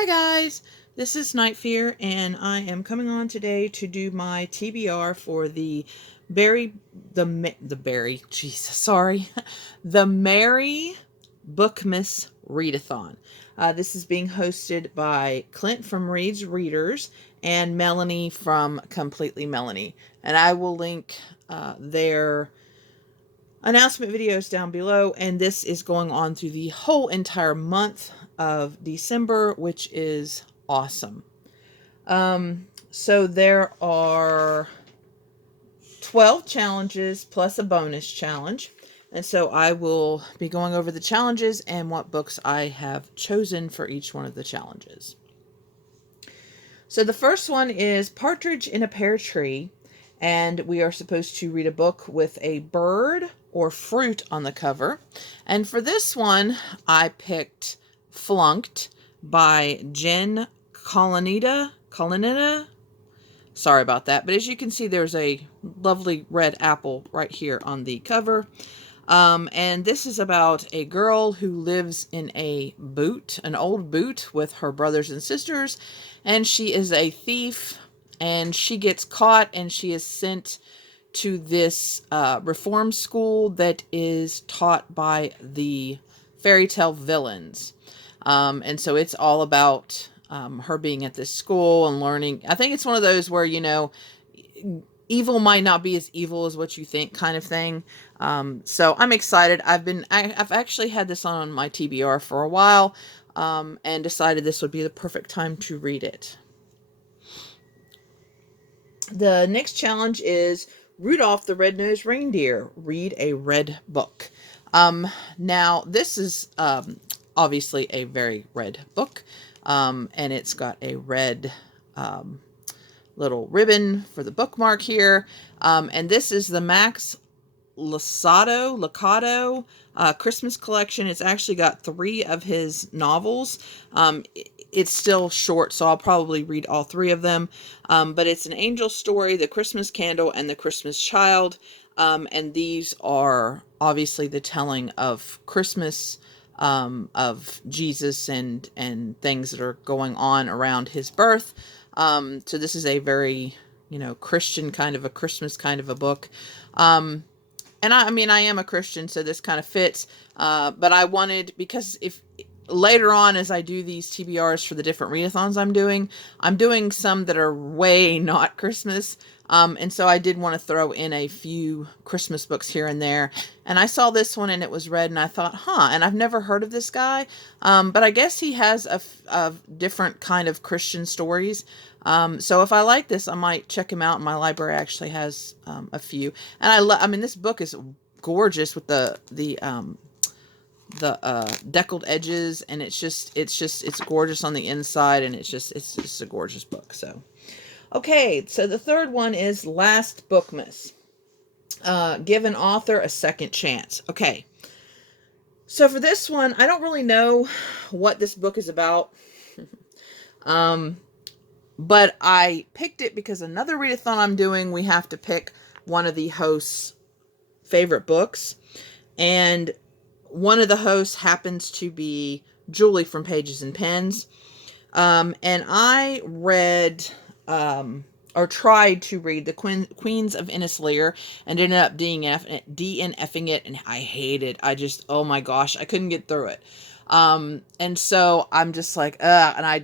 Hi guys, this is Night Fear, and I am coming on today to do my TBR for the the Merry Bookmas Readathon. This is being hosted by Clint from Reed's Readers and Melanie from Completely Melanie, and I will link their announcement videos down below, and this is going on through the whole entire month of December, which is awesome. So there are 12 challenges plus a bonus challenge, and so I will be going over the challenges and what books I have chosen for each one of the challenges. So the first one is Partridge in a Pear Tree, and we are supposed to read a book with a bird or fruit on the cover. And for this one, I picked Flunked by Jen Colanita. Sorry about that. But as you can see, there's a lovely red apple right here on the cover. And this is about a girl who lives in a boot, an old boot, with her brothers and sisters. And she is a thief, and she gets caught, and she is sent to this reform school that is taught by the fairy tale villains. And so it's all about her being at this school and learning. I think it's one of those where, you know, evil might not be as evil as what you think, kind of thing. So I'm excited. I've actually had this on my TBR for a while, and decided this would be the perfect time to read it. The next challenge is Rudolph the Red-Nosed Reindeer. Read a red book. Now this is obviously a very red book, and it's got a red little ribbon for the bookmark here, and this is the Max Lucado Christmas collection. It's actually got 3 of his novels. It's still short, so I'll probably read all 3 of them, but it's an angel story, the Christmas Candle, and the Christmas Child, and these are obviously the telling of Christmas, of Jesus and things that are going on around his birth. So this is a very, you know, Christian kind of a Christmas kind of a book. And I mean, I am a Christian, so this kind of fits. But I wanted, because if later on, as I do these TBRs for the different readathons I'm doing some that are way not Christmas. And so I did want to throw in a few Christmas books here and there. And I saw this one and it was red, and I thought, huh, and I've never heard of this guy. But I guess he has a different kind of Christian stories. So if I like this, I might check him out. My library actually has a few. And I mean, this book is gorgeous with the deckled edges, and it's gorgeous on the inside, and it's just a gorgeous book. So okay, so the third one is Last Bookmas. Give an author a second chance. Okay, so for this one, I don't really know what this book is about, but I picked it because another readathon I'm doing, we have to pick one of the hosts' favorite books, and one of the hosts happens to be Julie from Pages and Pens. And I read, or tried to read the Queens of Innislear, and ended up DNFing it, and I hate it. Oh my gosh, I couldn't get through it. And so I'm just like, and I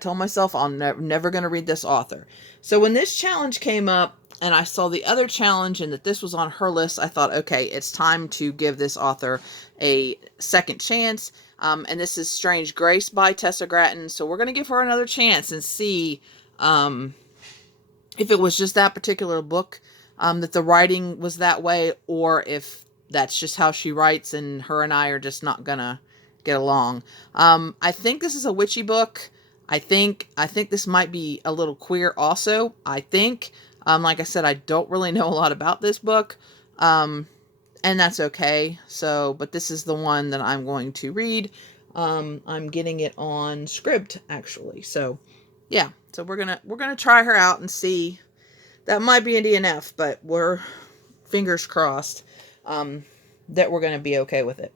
told myself I'm never going to read this author. So when this challenge came up, and I saw the other challenge and that this was on her list, I thought, okay, it's time to give this author a second chance. And this is Strange Grace by Tessa Gratton. So we're going to give her another chance and see if it was just that particular book, that the writing was that way, or if that's just how she writes and her and I are just not going to get along. I think this is a witchy book. I think this might be a little queer also. I think. Like I said, I don't really know a lot about this book, and that's okay. So, but this is the one that I'm going to read. I'm getting it on Scribd, actually. So, yeah. So we're gonna try her out and see. That might be a DNF, but we're fingers crossed that we're gonna be okay with it.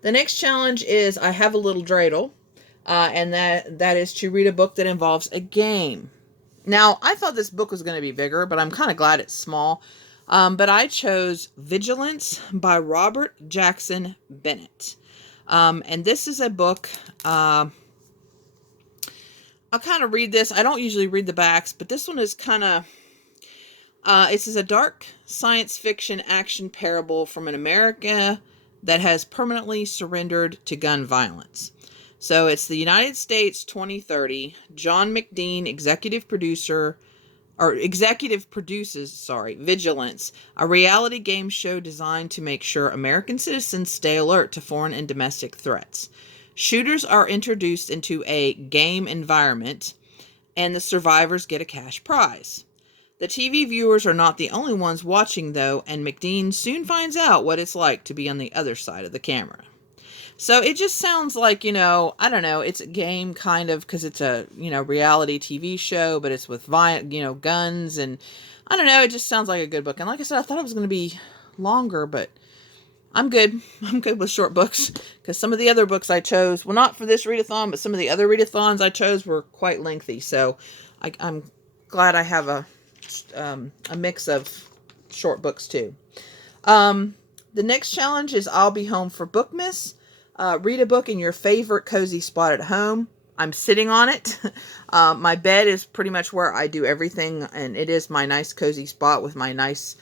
The next challenge is I Have a Little Dreidel. and that is to read a book that involves a game. Now, I thought this book was going to be bigger, but I'm kind of glad it's small. But I chose Vigilance by Robert Jackson Bennett. And this is a book, I'll kind of read this. I don't usually read the backs, but this one is kind of, this is a dark science fiction action parable from an America that has permanently surrendered to gun violence. So it's the United States 2030. John McDean, executive produces, Vigilance, a reality game show designed to make sure American citizens stay alert to foreign and domestic threats. Shooters are introduced into a game environment, and the survivors get a cash prize. The TV viewers are not the only ones watching, though, and McDean soon finds out what it's like to be on the other side of the camera. So it just sounds like, I don't know, it's a game kind of, because it's a, reality TV show, but it's with, guns, and I don't know, it just sounds like a good book. And like I said, I thought it was going to be longer, but I'm good. I'm good with short books, because some of the other books I chose, well, not for this readathon, but some of the other readathons I chose were quite lengthy. So I'm glad I have a mix of short books too. The next challenge is I'll Be Home for Bookmas. Read a book in your favorite cozy spot at home. I'm sitting on it. My bed is pretty much where I do everything, and it is my nice cozy spot with my nice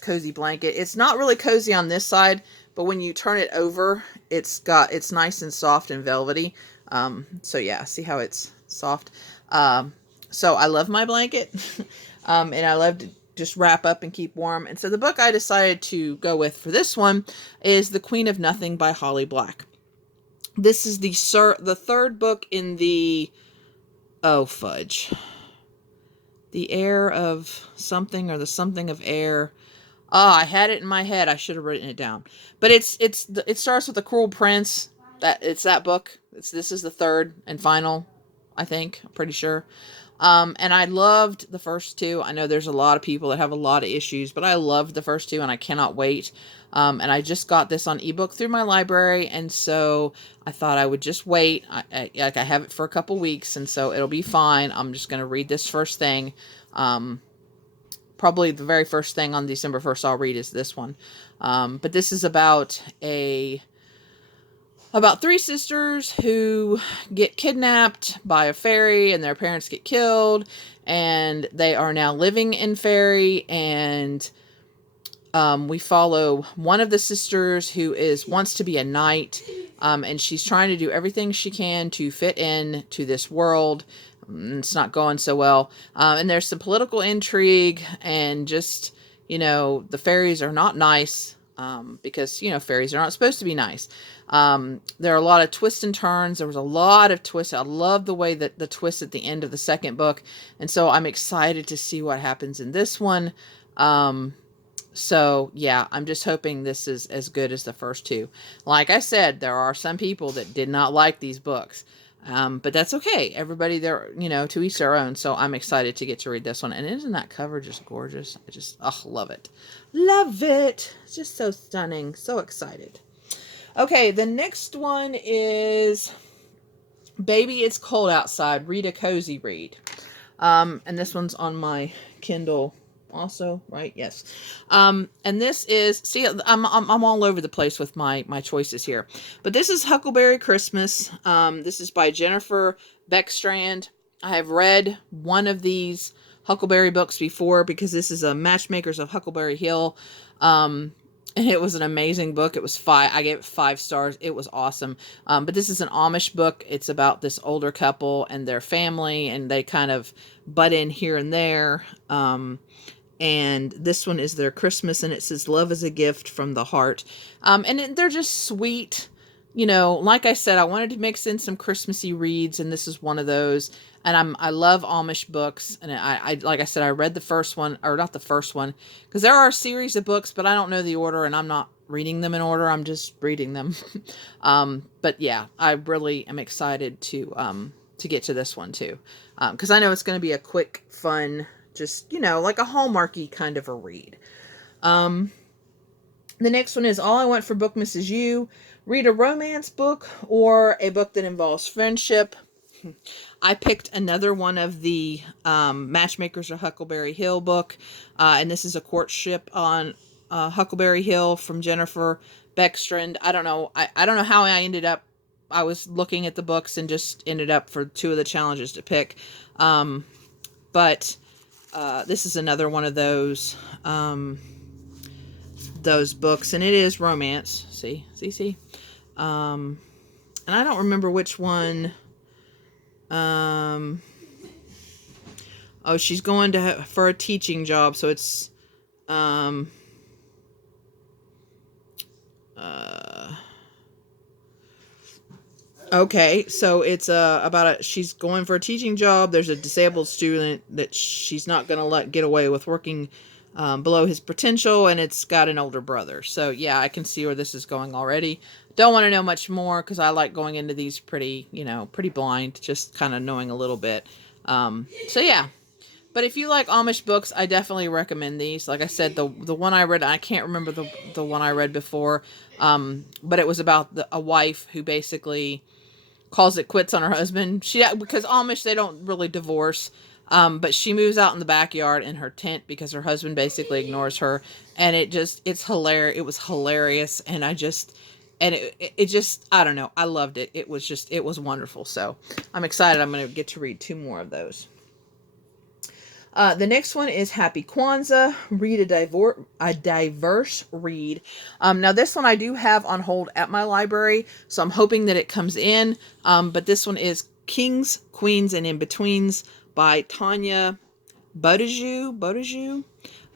cozy blanket. It's not really cozy on this side, but when you turn it over, it's nice and soft and velvety. So yeah, see how it's soft. So I love my blanket, and I love to just wrap up and keep warm. And so the book I decided to go with for this one is The Queen of Nothing by Holly Black. This is the third book in the, oh fudge, the Air of Something, or the Something of Air. Oh, I had it in my head. I should have written it down. But it starts with The Cruel Prince. It's that book. This is the third and final, I think. I'm pretty sure. And I loved the first two. I know there's a lot of people that have a lot of issues, but I loved the first two, and I cannot wait. And I just got this on ebook through my library, and so I thought I would just wait. I have it for a couple weeks, and so it'll be fine. I'm just going to read this first thing. Probably the very first thing on December 1st I'll read is this one. But this is about three sisters who get kidnapped by a fairy, and their parents get killed, and they are now living in fairy. And we follow one of the sisters who wants to be a knight, and she's trying to do everything she can to fit in to this world. It's not going so well, and there's some political intrigue, and just, the fairies are not nice, because, fairies are not supposed to be nice. There are a lot of twists and turns. There was a lot of twists. I love the way that the twist at the end of the second book. And so I'm excited to see what happens in this one. So yeah, I'm just hoping this is as good as the first two. Like I said, there are some people that did not like these books. But that's okay. Everybody there, to each their own. So I'm excited to get to read this one. And isn't that cover just gorgeous? I just, love it. Love it. It's just so stunning. So excited. Okay, the next one is Baby It's Cold Outside. Read a Cozy Read. And this one's on my Kindle also, right? Yes. And this is, see, I'm all over the place with my choices here. But this is Huckleberry Christmas. This is by Jennifer Beckstrand. I have read one of these Huckleberry books before, because this is a Matchmakers of Huckleberry Hill. And it was an amazing book. It was I gave it 5 stars. It was awesome. But this is an Amish book. It's about this older couple and their family, and they kind of butt in here and there. And this one is their Christmas, and it says, "Love is a gift from the heart." And they're just sweet. Like I said, I wanted to mix in some Christmassy reads, and this is one of those. And I love Amish books, and I like I said, I read the first one, or not the first one, because there are a series of books, but I don't know the order, and I'm not reading them in order. I'm just reading them. But yeah, I really am excited to get to this one too, because I know it's going to be a quick, fun, just like a Hallmarky kind of a read. The next one is All I Want for Bookmas Is You read a romance book or a book that involves friendship, I picked another one of the Matchmakers of Huckleberry Hill book, and this is a courtship on Huckleberry Hill from Jennifer Beckstrand. I don't know. I don't know how I ended up. I was looking at the books and just ended up for two of the challenges to pick. But this is another one of those books, and it is romance. See. And I don't remember which one. Oh, she's going for a teaching job, so it's okay, so it's she's going for a teaching job. There's a disabled student that she's not going to let get away with working below his potential, and it's got an older brother. So yeah, I can see where this is going already. Don't want to know much more because I like going into these pretty blind, just kind of knowing a little bit. So yeah. But if you like Amish books, I definitely recommend these. Like I said, the one I read, I can't remember the one I read before, but it was about a wife who basically calls it quits on her husband. Because Amish, they don't really divorce, but she moves out in the backyard in her tent because her husband basically ignores her, and it's hilarious. It was hilarious, and I don't know, I loved it. It was wonderful. So I'm excited. I'm going to get to read 2 more of those. The next one is Happy Kwanzaa. Read a diverse read. Now this one I do have on hold at my library, so I'm hoping that it comes in. But this one is Kings, Queens, and In-Betweens by Tanya Bodaju.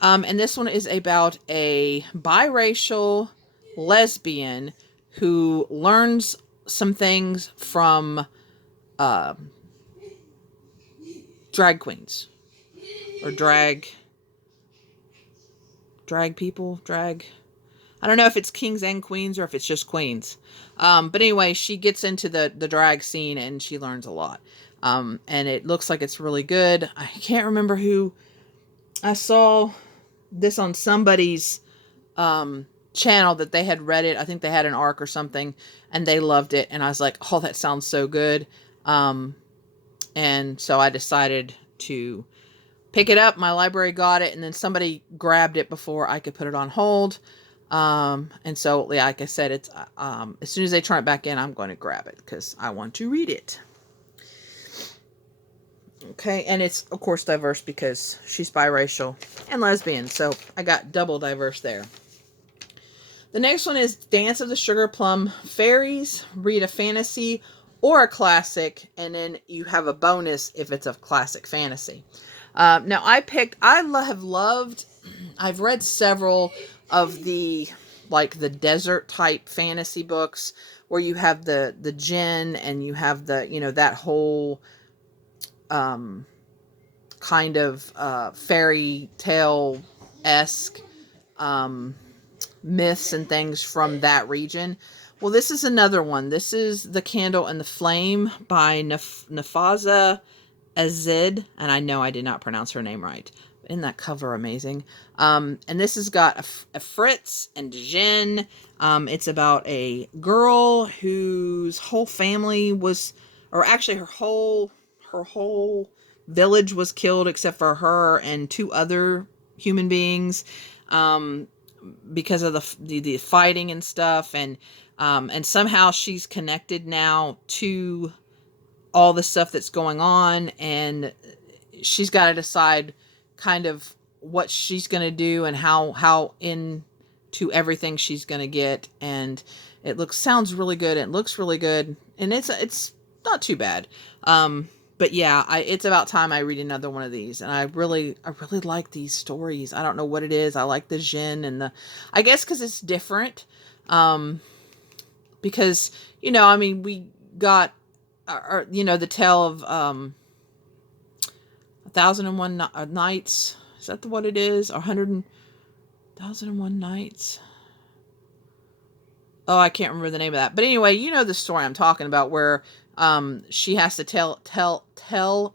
And this one is about a biracial lesbian who learns some things from drag queens. Or drag people. I don't know if it's kings and queens or if it's just queens. But anyway, she gets into the drag scene and she learns a lot. And it looks like it's really good. I can't remember who. I saw this on somebody's channel that they had read it. I think they had an arc or something, and they loved it. And I was like, oh, that sounds so good. And so I decided to pick it up. My library got it, and then somebody grabbed it before I could put it on hold. And so, yeah, like I said, it's as soon as they turn it back in, I'm going to grab it because I want to read it. Okay, and it's, of course, diverse because she's biracial and lesbian, so I got double diverse there. The next one is Dance of the SUGARPLUM Fairies. Read a fantasy or a classic, and then you have a bonus if it's a classic fantasy. Now, I've read several of the desert type fantasy books where you have the djinn and you have that whole kind of fairy tale-esque myths and things from that region. Well, this is another one. This is The Candle and the Flame by Nafaza Azid, and I know I did not pronounce her name right. Isn't that cover amazing? And this has got a Fritz and Jen. It's about a girl whose whole family was, or actually her whole village was killed except for her and 2 other human beings, because of the fighting and stuff, and somehow she's connected now to all the stuff that's going on, and she's got to decide kind of what she's going to do and how into everything she's going to get. And it sounds really good, and it looks really good, and it's not too bad. But yeah, it's about time I read another one of these, and I really like these stories. I don't know what it is. I like the djinn and I guess because it's different. Because we got the tale of 1001 Nights. Is that what it is? Or 1,001 Nights? Oh, I can't remember the name of that. But anyway, you know the story I'm talking about, where she has to tell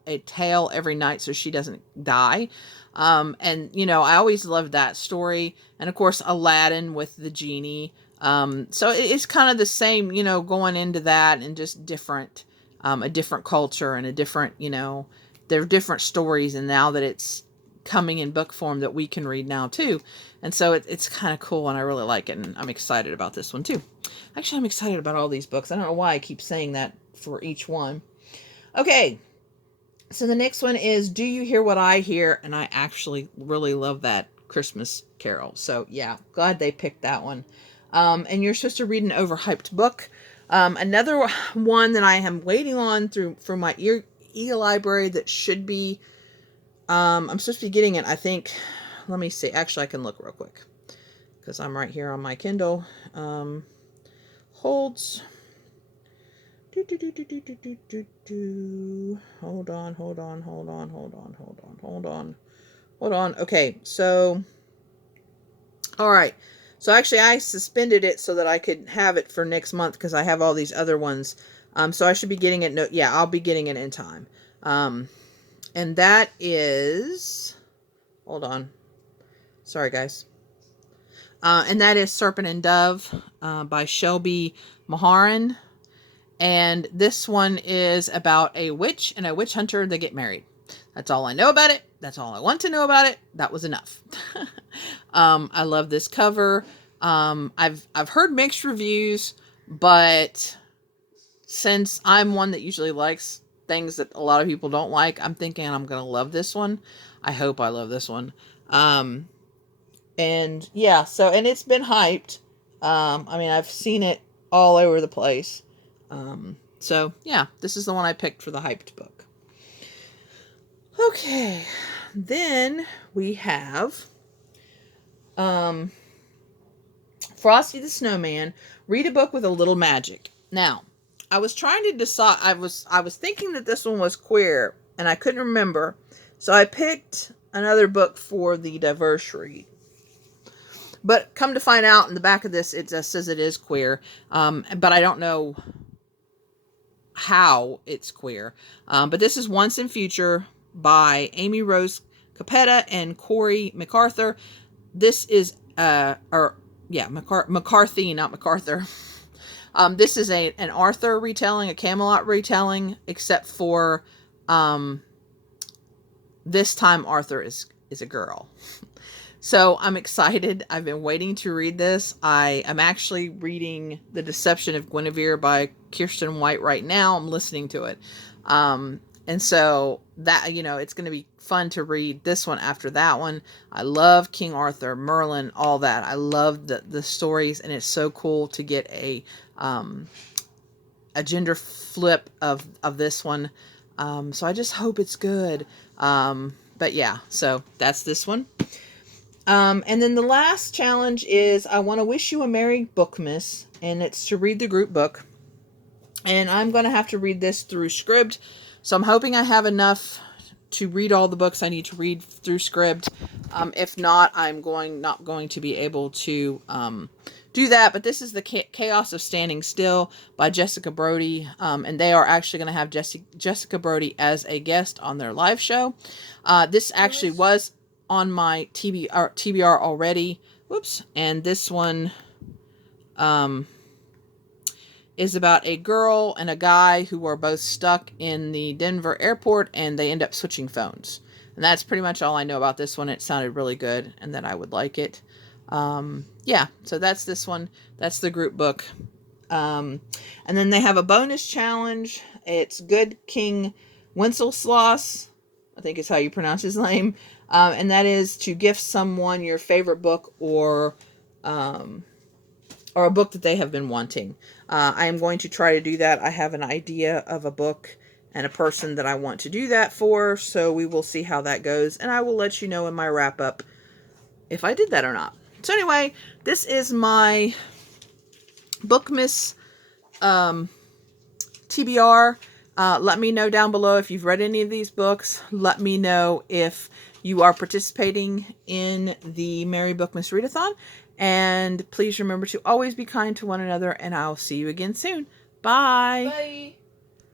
a tale every night so she doesn't die. And I always loved that story. And of course, Aladdin with the genie. So it's kind of the same, you know, going into that and just different, a different culture and a different, you know, there are different stories. And now that it's coming in book form that we can read now too. And so it's kind of cool and I really like it. And I'm excited about this one too. Actually, I'm excited about all these books. I don't know why I keep saying that for each one. Okay. So the next one is Do You Hear What I Hear? And I actually really love that Christmas carol. So yeah, glad they picked that one. And you're supposed to read an overhyped book. Another one that I am waiting on from my e-library that should be, I'm supposed to be getting it, I think. Let me see. Actually, I can look real quick because I'm right here on my Kindle. Holds. Hold on. Okay, so, all right. So actually, I suspended it so that I could have it for next month because I have all these other ones. So I should be getting it. No, yeah, I'll be getting it in time. And that is, hold on. Sorry, guys. And that is Serpent and Dove by Shelby Maharan. And this one is about a witch and a witch hunter that get married. That's all I know about it. That's all I want to know about it. That was enough. I love this cover. I've heard mixed reviews, but since I'm one that usually likes things that a lot of people don't like, I'm thinking I'm going to love this one. I hope I love this one. And yeah, so, and it's been hyped. I mean, I've seen it all over the place. So yeah, this is the one I picked for the hyped book. Okay. Then we have, Frosty the Snowman, read a book with a little magic. Now, I was trying to decide, I was thinking that this one was queer and I couldn't remember. So I picked another book for the diverse read. But come to find out, in the back of this, it just says it is queer. But I don't know how it's queer. But this is Once and Future by Amy Rose Capetta and Corey MacArthur. This is, McCarthy, not MacArthur. This is an Arthur retelling, a Camelot retelling, except for this time Arthur is a girl. So I'm excited. I've been waiting to read this. I am actually reading The Deception of Guinevere by Kirsten White right now. I'm listening to it. And so that, you know, it's going to be fun to read this one after that one. I love King Arthur, Merlin, all that. I love the stories, and it's so cool to get a gender flip of this one. So I just hope it's good. But yeah, so that's this one. And then the last challenge is I want to wish you a Merry Bookmas, and it's to read the group book. And I'm going to have to read this through Scribd. So I'm hoping I have enough to read all the books I need to read through Scribd. If not, I'm not going to be able to do that. But this is The Chaos of Standing Still by Jessica Brody. And they are actually going to have Jessica Brody as a guest on their live show. This actually was on my TBR already. Whoops. And this one is about a girl and a guy who are both stuck in the Denver airport, and they end up switching phones. And that's pretty much all I know about this one. It sounded really good and that I would like it. Yeah, so that's this one. That's the group book. And then they have a bonus challenge. It's Good King Wenceslas, I think is how you pronounce his name. And that is to gift someone your favorite book or a book that they have been wanting. I am going to try to do that. I have an idea of a book and a person that I want to do that for, so we will see how that goes, and I will let you know in my wrap-up if I did that or not. So anyway, this is my Bookmas TBR. Let me know down below if you've read any of these books. Let me know if you are participating in the Merry Bookmas Readathon. And please remember to always be kind to one another, and I'll see you again soon. Bye. Bye.